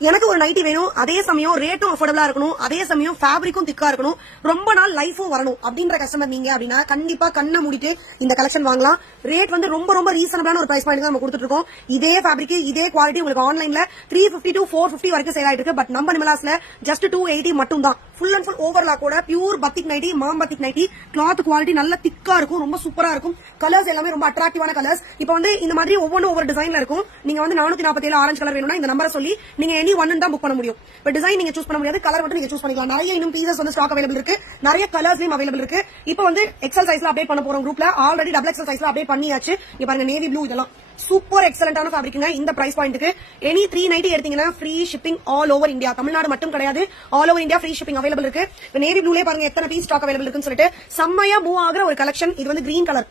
எனக்கு ஒரு நைட்டி வேணும், அதே சமயம் ரேட்டும் அஃபோர்டபிளா இருக்கணும், அதே சமயம் ஃபேப்ரிக்கும் திக்கா இருக்கணும், ரொம்ப நாள் லைஃபும் வரணும் அப்படின்ற கஸ்டமர் நீங்க அப்படின்னா கண்டிப்பா கண்ணை மூடிட்டு இந்த கலெக்ஷன் வாங்கலாம். ரேட் வந்து ரொம்ப ரொம்ப ரீசனபிளான ஒரு பிரைஸ் பாயிண்ட் நம்ம கொடுத்துட்டு இருக்கோம். இதே ஃபேப்ரிக் இதே குவாலிட்டி உங்களுக்கு ஆன்லைன்ல 350 to 450 வரைக்கும் சேல் ஆயிட்டு இருக்கு. பட் நம்ம நிமலாஸ்ல ஜஸ்ட் 280 மட்டும் தான். ஃபுல் அண்ட் ஃபுல் ஓவர்லாக் கூட பியூர் பத்திக் நைட்டி, மாம்பத்திக் நைட்டி. கிளாத் குவாலிட்டி நல்ல திக்கா இருக்கும், ரொம்ப சூப்பரா இருக்கும். கலர்ஸ் எல்லாமே ரொம்ப அட்ராக்டிவான கலர்ஸ். இப்போ வந்து இந்த மாதிரி ஒவ்வொன்றும் ஒவ்வொரு டிசைன்ல இருக்கும். நீங்க வந்து 447 ஆரஞ்சு கலர் வேணும்னா இந்த நம்பரை சொல்லி நீங்க எனி ஒன்னு தான் புக் பண்ண முடியும். இப்ப டிசைன் நீங்க சூஸ் பண்ண முடியாது, கலர் மட்டும் நீங்க சூஸ் பண்ணிக்கலாம். நிறைய இன்னும் பீசஸ் வந்து ஸ்டாக் அவைலபிள் இருக்கு, நிறைய கலர்ஸ்லயும் அவைலபிள் இருக்கு. இப்போ வந்து எக்ஸல் சைஸ்ல அப்டேட் பண்ண போறோம் குரூப்ல. ஆல்ரெடி டபுள் எக்ஸல் சைஸ்ல அப்டேட் பண்ணியாச்சு. இங்க பாருங்க நேவி ப்ளூ, இதெல்லாம் சூப்பர் எக்ஸலண்டான ஃபேப்ரிக்ங்க. இந்த பிரைஸ் பாயிண்ட்க்கு எனி 390 எடுத்தீங்கன்னா free shipping all over India. Tamil Nadu மட்டும் கிடையாது, all over India free shipping available இருக்கு. நேவி ப்ளூலே பாருங்க எத்தனை பீஸ் ஸ்டாக் அவைலபிள் இருக்குன்னு சொல்லிட்டு செம்மையா மூவ் ஆகுற ஒரு கலெக்ஷன். இது வந்து கிரீன் கலர்.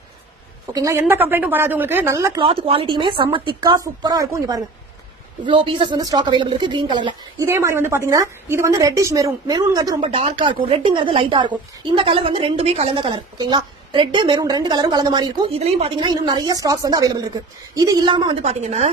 ஓகேங்களா, எந்த கம்ப்ளைண்ட்டும் வராது உங்களுக்கு. நல்ல கிளாத் குவாலிட்டியுமே செம்ம திக்கா சூப்பரா இருக்கும். இங்க பாருங்க இவ்ளோ பீசஸ் வந்து ஸ்டாக் அவைலபிள் இருக்கு கிரீன் கலர்ல. இதே மாதிரி வந்து பாத்தீங்கன்னா இது வந்து ரெட்டிஷ் மெரூன். மெரூன்ங்கிறது ரொம்ப டார்க்கா இருக்கும், ரெட்ங்கிறது லைட்டா இருக்கும். இந்த கலர் வந்து ரெண்டுமே கலந்த கலர். ஓகேங்களா, ரெட் மெரூன் ரெண்டு கலரும் கலந்த மாதிரி இருக்கும். இதுலயும் பாத்தீங்கன்னா இன்னும் நிறைய ஸ்டாக்ஸ் வந்து அவைலபிள் இருக்கு. இது இல்லாம வந்து பாத்தீங்கன்னா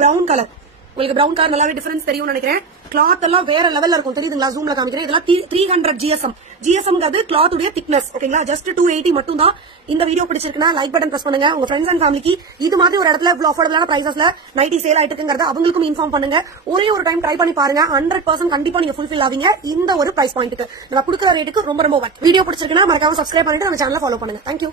பிரவுன் கலர். உங்களுக்கு பிரவுன் கலர் நல்லாவே டிஃபரன்ஸ் தெரியும் நினைக்கிறேன். கிளாத் எல்லாம் வேற லெவல்ல இருக்கும், தெரியுதுங்களா? ஜூம்ல காமிக்கிறேன். இதெல்லாம் 300 GSM. GSMங்கிறது கிளாத் உடைய திக்னஸ். ஓகேங்களா, ஜஸ்ட் 280 மட்டும் தான். இந்த வீடியோ பிடிச்சிருக்குன்னா லைக் பட்டன் பிரஸ் பண்ணுங்க. உங்க ஃப்ரெண்ட்ஸ் அண்ட் ஃபேமிலிக்கு இது மாதிரி ஒரு இடத்துல இவ்வளவு அஃபோர்டபிளான பிரைசஸ்ல நைட்டி சேல் ஆயிட்டு இருக்குங்கிறத அவங்களுக்கும் இன்ஃபார்ம் பண்ணுங்க. ஒரே ஒரு டைம் ட்ரை பண்ணி பாருங்க, 100% கண்டிப்பா நீங்க ஃபுல்ஃபில் ஆவீங்க இந்த ஒரு பிரைஸ் பாயிண்ட்க்கு. நம்ம கொடுக்குற ரேட்டுக்கு ரொம்ப ரொம்ப வீடியோ பிடிச்சிருக்குன்னா மறக்காம சப்ஸ்கிரைப் பண்ணிட்டு நம்ம சேனலை ஃபாலோ பண்ணுங்க. தேங்க்யூ.